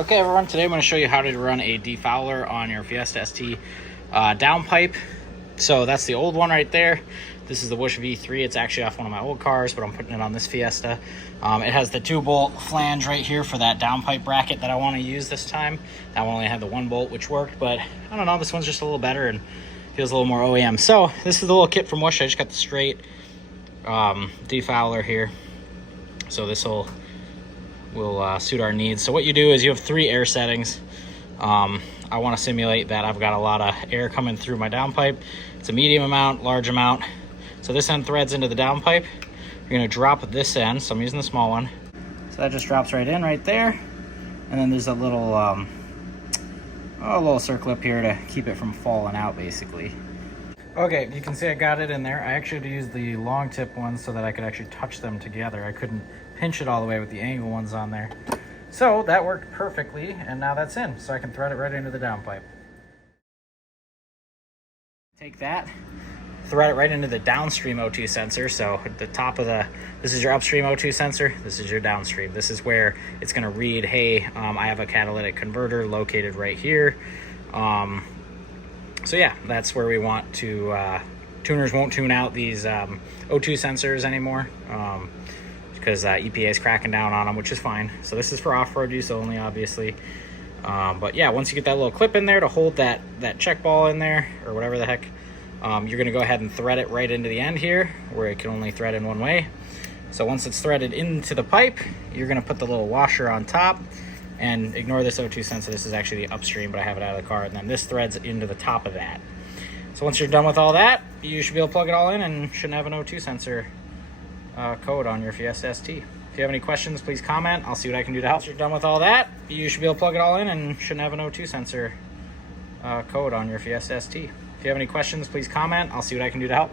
Okay everyone, today I'm going to show you how to run a defouler on your Fiesta ST downpipe. So that's the old one right there. This is the Wush V3. It's actually off one of my old cars, but I'm putting it on this Fiesta. It has the 2-bolt flange right here for that downpipe bracket that I want to use this time. That one only had the 1 bolt, which worked, but I don't know, this one's just a little better and feels a little more OEM. So this is the little kit from Wush. I just got the straight defouler here. So this will suit our needs. So what you do is you have 3 air settings. I want to simulate that I've got a lot of air coming through my downpipe. It's a medium amount, large amount. So this end threads into the downpipe. You're going to drop this end, so I'm using the small one. So that just drops right in right there. And then there's a little circle up here to keep it from falling out basically. Okay, you can see I got it in there. I actually had to use the long tip ones so that I could actually touch them together. I couldn't pinch it all the way with the angle ones on there. So that worked perfectly, and now that's in. So I can thread it right into the downpipe. Take that, thread it right into the downstream O2 sensor. So at the top of this is your upstream O2 sensor, this is your downstream. This is where it's gonna read, hey, I have a catalytic converter located right here. So yeah, that's where we want to, tuners won't tune out these O2 sensors anymore because EPA is cracking down on them, which is fine. So this is for off-road use only, obviously. But yeah, once you get that little clip in there to hold that check ball in there, or whatever the heck, you're gonna go ahead and thread it right into the end here, where it can only thread in one way. So once it's threaded into the pipe, you're gonna put the little washer on top, and ignore this O2 sensor. This is actually the upstream, but I have it out of the car, and then this threads into the top of that. So once you're done with all that, you should be able to plug it all in and shouldn't have an O2 sensor code on your Fiesta ST. If you have any questions, please comment. I'll see what I can do to help. Once you're done with all that, you should be able to plug it all in and shouldn't have an O2 sensor code on your Fiesta ST. If you have any questions, please comment. I'll see what I can do to help.